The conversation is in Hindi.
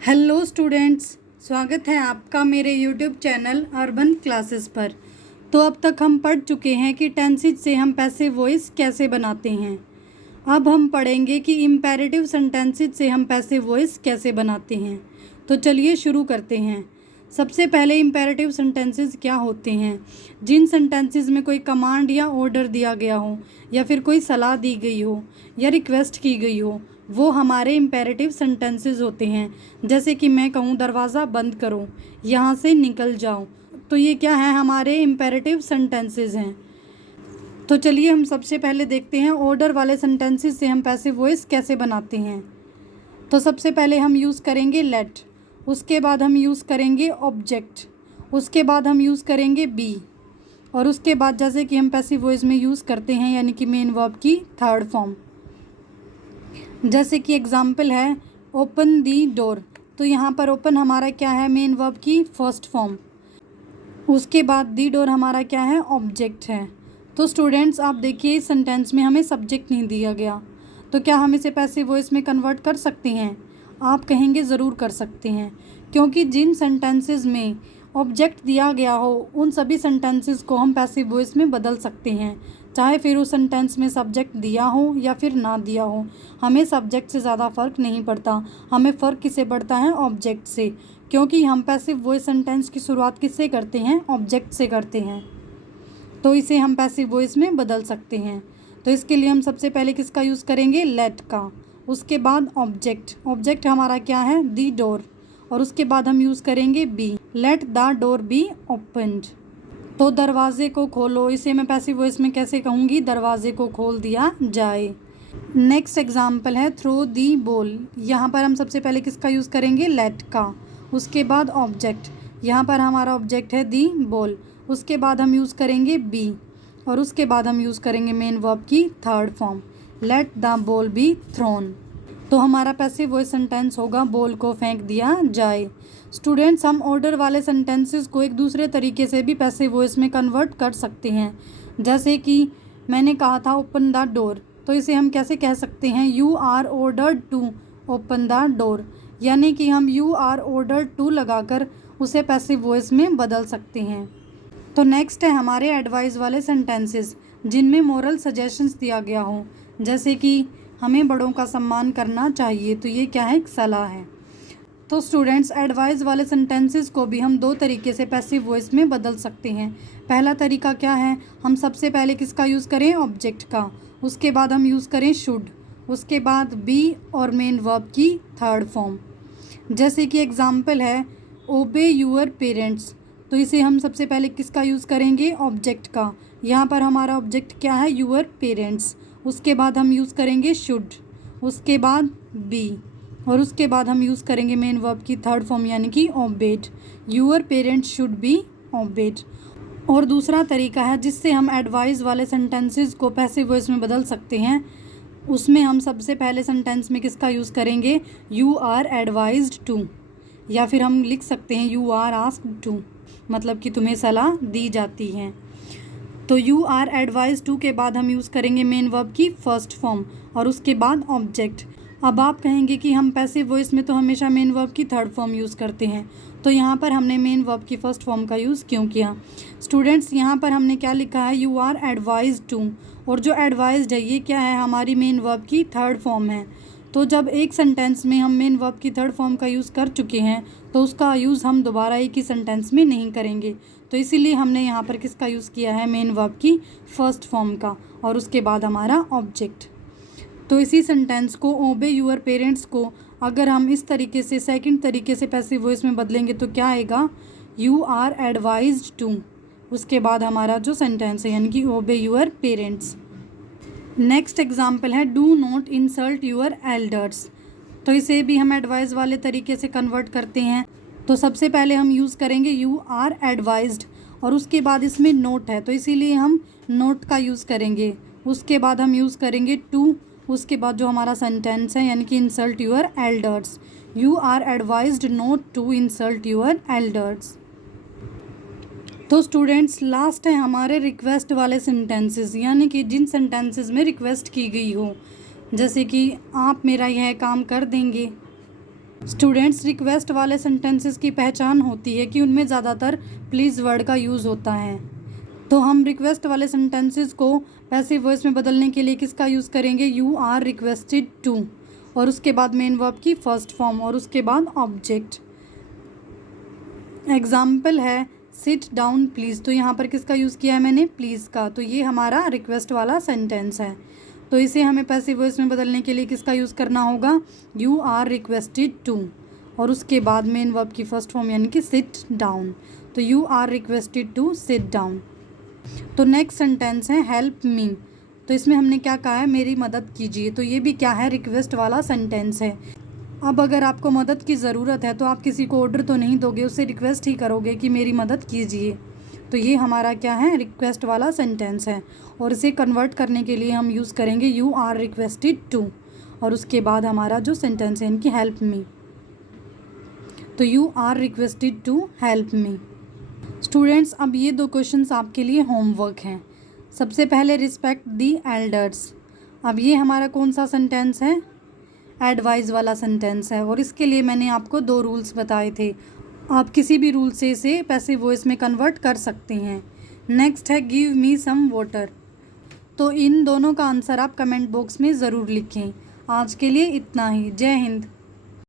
हेलो स्टूडेंट्स, स्वागत है आपका मेरे यूट्यूब चैनल अर्बन क्लासेस पर। तो अब तक हम पढ़ चुके हैं कि टेंसेज से हम पैसिव वॉइस कैसे बनाते हैं। अब हम पढ़ेंगे कि इम्पेरेटिव सेंटेंसेज से हम पैसिव वॉइस कैसे बनाते हैं। तो चलिए शुरू करते हैं। सबसे पहले इम्पेरेटिव सेंटेंसेस क्या होते हैं? जिन सेंटेंसेस में कोई कमांड या ऑर्डर दिया गया हो या फिर कोई सलाह दी गई हो या रिक्वेस्ट की गई हो, वो हमारे इम्पेरेटिव सेंटेंसेस होते हैं। जैसे कि मैं कहूँ दरवाज़ा बंद करो, यहाँ से निकल जाओ, तो ये क्या है? हमारे इम्पेरेटिव सेंटेंसेस हैं। तो चलिए हम सबसे पहले देखते हैं ऑर्डर वाले सेंटेंसेस से हम पैसिव वॉइस कैसे बनाते हैं। तो सबसे पहले हम यूज़ करेंगे लेट, उसके बाद हम यूज़ करेंगे ऑब्जेक्ट, उसके बाद हम यूज़ करेंगे बी, और उसके बाद जैसे कि हम पैसिव वॉइस में यूज़ करते हैं यानी कि मेन वर्ब की थर्ड फॉर्म। जैसे कि एग्जाम्पल है ओपन दी डोर, तो यहाँ पर ओपन हमारा क्या है? मेन वर्ब की फर्स्ट फॉर्म। उसके बाद दी डोर हमारा क्या है? ऑब्जेक्ट है। तो स्टूडेंट्स आप देखिए इस सेंटेंस में हमें सब्जेक्ट नहीं दिया गया, तो क्या हम इसे पैसिव वॉइस में कन्वर्ट कर सकते हैं? आप कहेंगे ज़रूर कर सकते हैं, क्योंकि जिन सेंटेंसेस में ऑब्जेक्ट दिया गया हो उन सभी सेंटेंसेस को हम पैसिव वॉइस में बदल सकते हैं, चाहे फिर उस सेंटेंस में सब्जेक्ट दिया हो या फिर ना दिया हो। हमें सब्जेक्ट से ज़्यादा फ़र्क नहीं पड़ता, हमें फ़र्क किससे पड़ता है? ऑब्जेक्ट से, क्योंकि हम पैसिव वॉइस सेंटेंस की शुरुआत किससे करते हैं? ऑब्जेक्ट से करते हैं। तो इसे हम पैसिव वॉइस में बदल सकते हैं। तो इसके लिए हम सबसे पहले किसका यूज़ करेंगे? लेट का। उसके बाद ऑब्जेक्ट, ऑब्जेक्ट हमारा क्या है? दी डोर, और उसके बाद हम यूज़ करेंगे be, let the door be opened. तो दरवाजे को खोलो, इसे मैं पैसिव वॉइस में कैसे कहूँगी? दरवाजे को खोल दिया जाए। नेक्स्ट एग्जाम्पल है थ्रो दी बॉल, यहाँ पर हम सबसे पहले किसका यूज़ करेंगे? लेट का। उसके बाद ऑब्जेक्ट, यहाँ पर हमारा ऑब्जेक्ट है दी बॉल, उसके बाद हम यूज़ करेंगे बी, और उसके बाद हम यूज़ करेंगे मेन वर्ब की third form, let the ball be thrown. तो हमारा पैसिव वॉइस सेंटेंस होगा बॉल को फेंक दिया जाए। स्टूडेंट्स, हम ऑर्डर वाले सेंटेंसेस को एक दूसरे तरीके से भी पैसिव वॉइस में कन्वर्ट कर सकते हैं। जैसे कि मैंने कहा था ओपन द डोर, तो इसे हम कैसे कह सकते हैं? You are ordered to open the door, यानी कि हम यू आर ऑर्डर्ड टू लगाकर उसे पैसिव वॉइस में बदल सकते हैं। तो नेक्स्ट है हमारे एडवाइस वाले सेंटेंसेस, जिनमें मोरल सजेशंस दिया गया हो, जैसे कि हमें बड़ों का सम्मान करना चाहिए, तो ये क्या है? एक सलाह है। तो स्टूडेंट्स, एडवाइस वाले सेंटेंसेस को भी हम दो तरीके से पैसिव वॉइस में बदल सकते हैं। पहला तरीका क्या है? हम सबसे पहले किसका यूज़ करें? ऑब्जेक्ट का। उसके बाद हम यूज़ करें शुड, उसके बाद बी और मेन वर्ब की थर्ड फॉर्म। जैसे कि एग्जाम्पल है ओबे यूअर पेरेंट्स, तो इसे हम सबसे पहले किसका यूज़ करेंगे? ऑब्जेक्ट का। यहाँ पर हमारा ऑब्जेक्ट क्या है? Your parents. उसके बाद हम यूज़ करेंगे शुड, उसके बाद बी, और उसके बाद हम यूज़ करेंगे मेन वर्ब की थर्ड फॉर्म यानी कि obeyed. Your parents should be obeyed. और दूसरा तरीका है जिससे हम एडवाइस वाले सेंटेंसेस को पैसिव वॉइस में बदल सकते हैं, उसमें हम सबसे पहले सेंटेंस में किसका यूज़ करेंगे? यू आर एडवाइज्ड टू, या फिर हम लिख सकते हैं यू आर आस्क्ड टू, मतलब कि तुम्हें सलाह दी जाती है। तो यू आर एडवाइज टू के बाद हम यूज़ करेंगे मेन वर्ब की फर्स्ट फॉर्म, और उसके बाद ऑब्जेक्ट। अब आप कहेंगे कि हम पैसिव वॉइस में तो हमेशा मेन वर्ब की थर्ड फॉर्म यूज़ करते हैं, तो यहाँ पर हमने मेन वर्ब की फर्स्ट फॉर्म का यूज़ क्यों किया? स्टूडेंट्स, यहाँ पर हमने क्या लिखा है? यू आर एडवाइज टू, और जो एडवाइज्ड है ये क्या है? हमारी मेन वर्ब की थर्ड फॉर्म है। तो जब एक सेंटेंस में हम मेन वर्ब की थर्ड फॉर्म का यूज़ कर चुके हैं तो उसका यूज़ हम दोबारा एक ही सेंटेंस में नहीं करेंगे, तो इसीलिए हमने यहाँ पर किसका यूज़ किया है? मेन वर्ब की फर्स्ट फॉर्म का, और उसके बाद हमारा ऑब्जेक्ट। तो इसी सेंटेंस को ओबे यूअर पेरेंट्स को अगर हम इस तरीके से सेकंड तरीके से पैसिव वॉइस में बदलेंगे तो क्या आएगा? यू आर एडवाइज्ड टू, उसके बाद हमारा जो सेंटेंस है यानी कि ओबे यूअर पेरेंट्स। नेक्स्ट एग्जाम्पल है do not insult your elders, तो इसे भी हम एडवाइस वाले तरीके से कन्वर्ट करते हैं। तो सबसे पहले हम यूज़ करेंगे यू आर एडवाइज्ड, और उसके बाद इसमें नोट है तो इसीलिए हम नोट का यूज़ करेंगे। उसके बाद हम यूज़ करेंगे टू, उसके बाद जो हमारा सेंटेंस है यानी कि insult your elders, you are advised not to insult your elders. तो स्टूडेंट्स, लास्ट है हमारे रिक्वेस्ट वाले सेंटेंसेस, यानी कि जिन सेंटेंसेस में रिक्वेस्ट की गई हो, जैसे कि आप मेरा यह काम कर देंगे, स्टूडेंट्स, रिक्वेस्ट वाले सेंटेंसेस की पहचान होती है कि उनमें ज़्यादातर प्लीज़ वर्ड का यूज़ होता है। तो हम रिक्वेस्ट वाले सेंटेंसेस को पैसिव वॉइस में बदलने के लिए किसका यूज़ करेंगे? यू आर रिक्वेस्टेड टू, और उसके बाद मेन वर्ब की फर्स्ट फॉर्म, और उसके बाद ऑब्जेक्ट। एग्जाम्पल है सिट डाउन प्लीज़, तो यहाँ पर किसका यूज़ किया है मैंने? प्लीज़ का। तो ये हमारा रिक्वेस्ट वाला सेंटेंस है। तो इसे हमें पैसिव वॉइस में बदलने के लिए किसका यूज़ करना होगा? यू आर रिक्वेस्टेड टू, और उसके बाद मेन वर्ब की फर्स्ट फॉर्म यानी कि सिट डाउन। तो you are requested to sit down. तो नेक्स्ट सेंटेंस है हेल्प मी, तो इसमें हमने क्या कहा है? मेरी मदद कीजिए। तो ये भी क्या है? रिक्वेस्ट वाला सेंटेंस है। अब अगर आपको मदद की ज़रूरत है तो आप किसी को ऑर्डर तो नहीं दोगे, उससे रिक्वेस्ट ही करोगे कि मेरी मदद कीजिए। तो ये हमारा क्या है? रिक्वेस्ट वाला सेंटेंस है। और इसे कन्वर्ट करने के लिए हम यूज़ करेंगे यू आर रिक्वेस्टेड टू, और उसके बाद हमारा जो सेंटेंस है इनकी हेल्प मी। तो you are requested to help me. Students, अब ये 2 क्वेश्चंस आपके लिए होमवर्क हैं। सबसे पहले रिस्पेक्ट दी एल्डर्स। अब ये हमारा कौन सा सेंटेंस है? एडवाइस वाला सेंटेंस है, और इसके लिए मैंने आपको 2 रूल्स बताए थे। आप किसी भी रूल से इसे पैसिव वॉइस में कन्वर्ट कर सकते हैं। नेक्स्ट है गिव मी सम वाटर। तो इन दोनों का आंसर आप कमेंट बॉक्स में ज़रूर लिखें। आज के लिए इतना ही। जय हिंद।